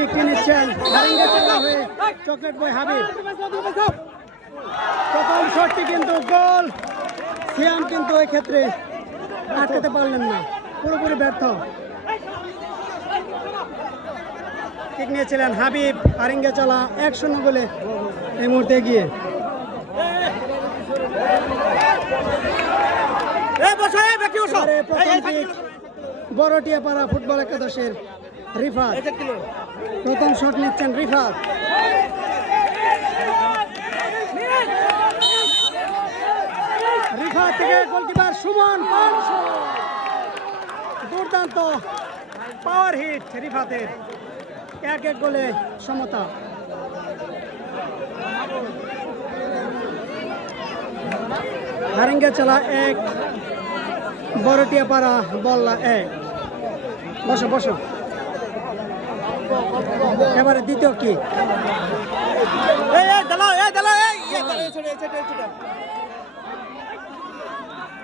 কিকটি নিচ্ছেন হারিঙ্গা চালা হয়ে চকলেট বয় হাবিব। প্রথম শটটি কিন্তু গোল। সিয়াম কিন্তু এই ক্ষেত্রে আটকাতে পারলেন না, পুরোপুরি ব্যর্থ। কিক নিয়েছিলেন হাবিব। হারিঙ্গা চালা 1-0 গোলে এই মুহূর্তে এগিয়ে। বড়টিয়াপাড়া ফুটবল একাদশের রিফাত প্রথম শট নিচ্ছেন। রিফাত থেকে গোলকিপার সুমন। দুর্দান্ত পাওয়ার হিট রিফাতের, 1-1 গোলে সমতা। হারিঙ্গা চালা 1, বড়টিয়াপাড়া বল্লা 1। বসো বসো। এবারে দ্বিতীয় কি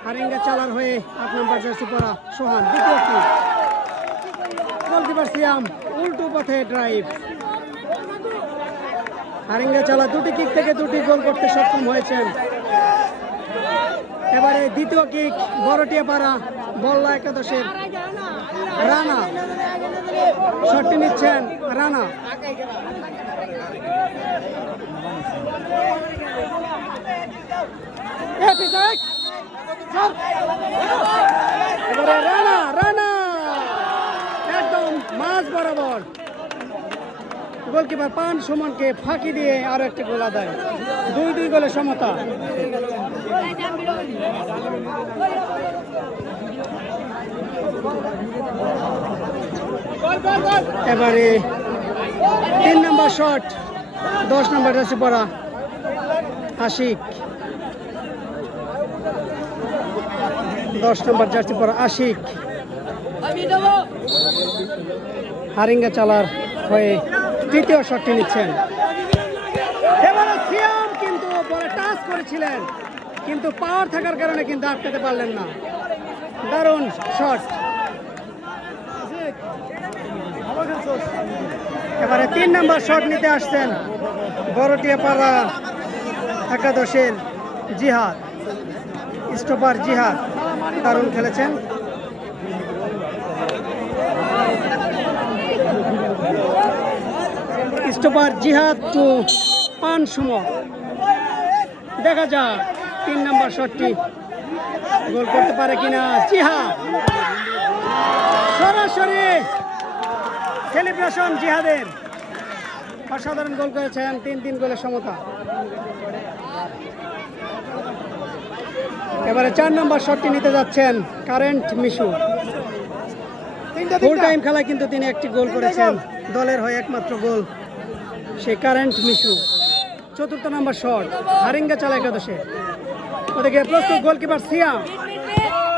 হারিঙ্গা চালার হয়ে 8 নম্বর জার্সি পরা সোহান। দ্বিতীয় কি গোলকিপার সিয়াম উল্টো পথে ড্রাইভ। হারিঙ্গা চালা 2টি কিক থেকে 2টি গোল করতে সক্ষম হয়েছেন। এবারে দ্বিতীয় কিক বড়টিয়াপাড়া বল্লা একাদশের রানা। শটটি নিচ্ছেন রানা। এবারে রানা রানা একদম মাঝ বরাবর গোলকিপার পান সুমনকে ফাঁকি দিয়ে আরো একটি গোল আদায়। 2-2 গোলে সমতা। এবারে 3 নম্বর শট 10 নম্বর জার্সি পরা আশিক। 10 নম্বর জার্সি পরা আশিক হারিঙ্গা চালার হয়ে তৃতীয় শটটি নিচ্ছেন। এবারে সিয়াম কিন্তু বলে টাচ করেছিলেন, কিন্তু পাওয়ার থাকার কারণে কিন্তু আটকাতে পারলেন না। দারুণ শট। এবারে 3 নম্বর শট নিতে আসছেন বড়টিয়াপাড়া একাদশের জিহাদ। স্টপার জিহাদ দারুণ খেলেছেন। স্টপার জিহাদ টু পান সুমন। দেখা যাক 3 নম্বর শটটি গোল করতে পারে কিনা জিহাদ। সরাসরি সেলিব্রেশন জিহাদের। অসাধারণ গোল করেছেন। 3-3 গোলের সমতা। এবারে 4 নম্বর শটটি নিতে যাচ্ছেন কারেন্ট মিশু। ফুল টাইম খেলায় কিন্তু তিনি একটি গোল করেছেন, দলের হয়ে একমাত্র গোল সেই কারেন্ট মিশু। 4র্থ নম্বর শট হারিঙ্গা চালা একাদশে। ওদিকে প্রস্তুত গোলকিপার সিয়াম।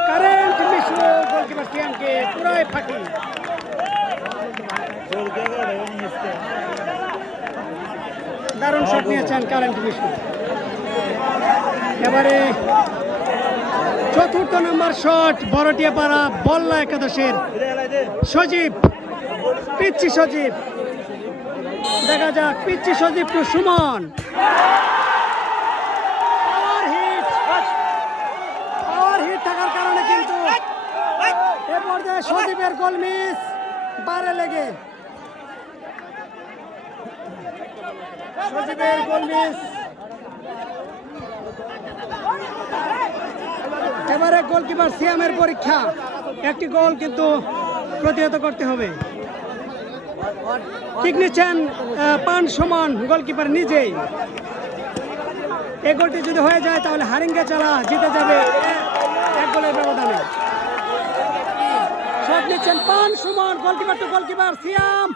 কারেন্ট মিশু গোলকিপার সিয়ামকে পুরাই ফাঁকি। দারুণ শট নিয়েছেন কারেন্ট মিশু। এবারে 4র্থ নম্বর শট বড়টিয়াপাড়া বল্লা একাদশের সজীব। পিচ্ছি সজীব। দেখা যাক পিচ্ছি সজীব টু সুমন। পাওয়ার হিট থাকার কারণে কিন্তু এ পর্যায়ে সজীবের গোল মিস বারে লেগে। সজীবের গোল মিস। এবারে গোলকিপার সিয়ামের পরীক্ষা। একটি গোল কিন্তু প্রতিহত করতে হবে। ঠিক নিচ্ছেন পান সমান গোলকিপার নিজেই। এই গোলটি যদি হয়ে যায় তাহলে হারিঙ্গা চালা জিতে যাবে 1 গোলের ব্যবধানে। শট নিচ্ছেন পান সুমন। গোলকিপার টু গোলকিপার সিয়াম।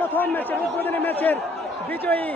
প্রথম ম্যাচের উদ্বোধনী ম্যাচের বিজয়ী